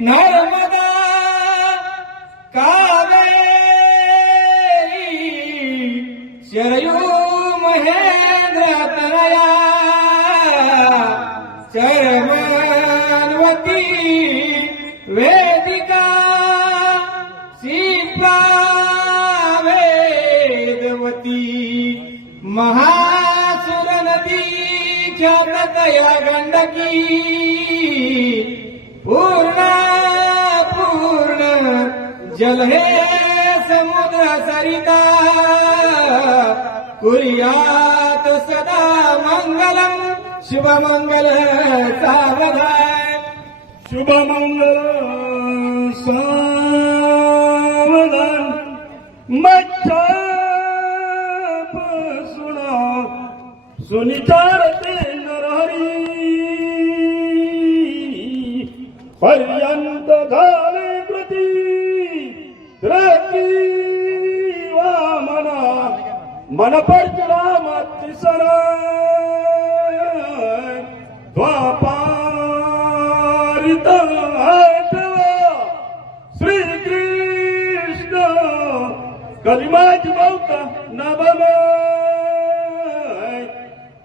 నర్మదా కావేరి శరయూ మహేంద్ర తనయా చరమాన్వతి వేదిక సీతా వేదవతి మహాసుర నదీ ఖ్యాతయ గండకీ जल हे समुद्र सरिता। कुर्यात सदा मंगलम शुभमंगल सावधान। शुभमंगल सावधान। मच्छापासून सुनिचारते नरहरी। पर्यंत झाले मन परशुरामाची सर द्वापारित आठवा श्री कृष्ण कलिमाची बहुता नवम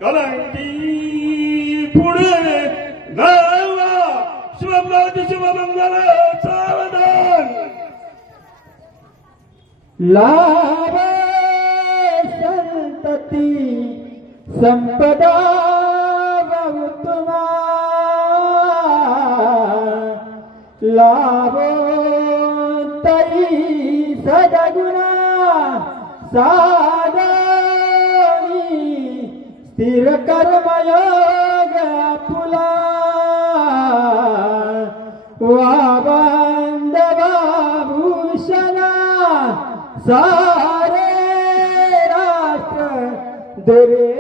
कलंकी पुढे गावा शिवमराज शिवमंगल सावधान. लाभ संपदा बहुतमा लाभो तरी सदगुणा साधनी। स्थिर कर्मयोग फुला। वाबन्दवाभूषणा सारे राष्ट्र देवे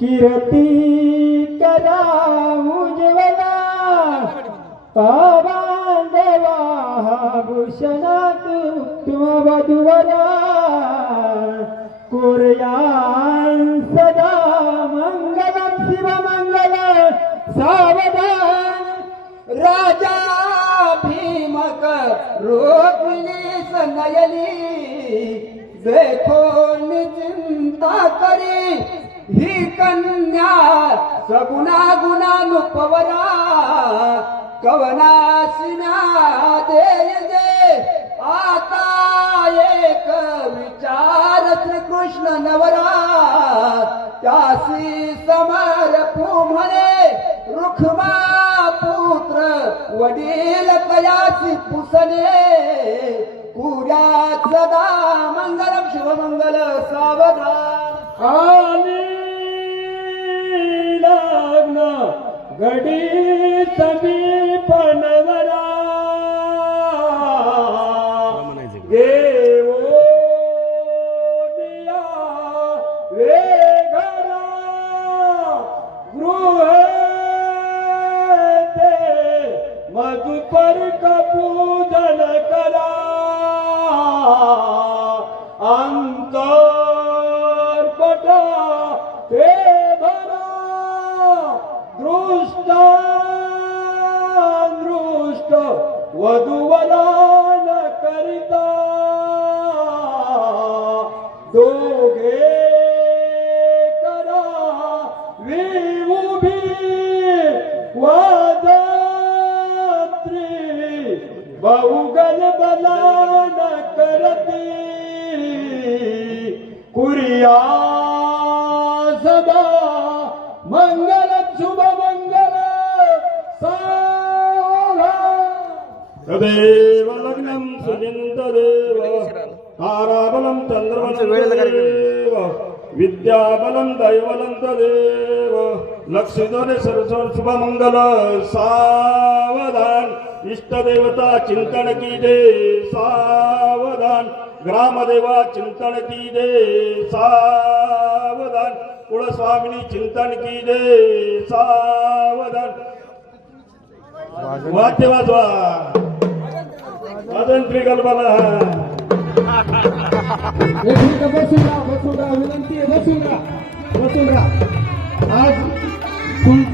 कीर्ती करा उज्वला पावांदेवा भूषणा तुम वधुवरा कुर्यान सदा मंगलम शिव मंगल सावधान राजा भीमक रोखली सनयली देखो चिंता करी ही कन्या सगुणा गुणानुपवरा कवनाशिना देय आता एक विचार श्रीकृष्ण नवरा त्यासी समर्पू म्हणे रुखमा पुत्र वडील कयासी पुसने. पुऱ्या सदा मंगलम शुभमंगल सावधान. घडी समीपनवरा देवो दिया वेघरा दृष्ट दृष्ट वधुवरान करिता दोघे करा विमुभी वादात्री बहुगल बलान करती कुरिया सदा मंगल शुभ तदेव लग्नं सुचिन्तदेव ताराबलं चन्द्रबलं तदेव विद्याबलं दैवलं तदेव लक्षितोरे सरस्वत शुभमंगल सावधान इष्टदेवता चिंतन की जय सावधान ग्रामदेवा चिंतन की जय सावधान कुलस्वामिनी चिंतन की जय सावधान। वाद्य वाजवा। भजन त्रिगलबाला एक मिनिट बसून राहा बसून राहा विनंती आहे बसून राहा बसून आज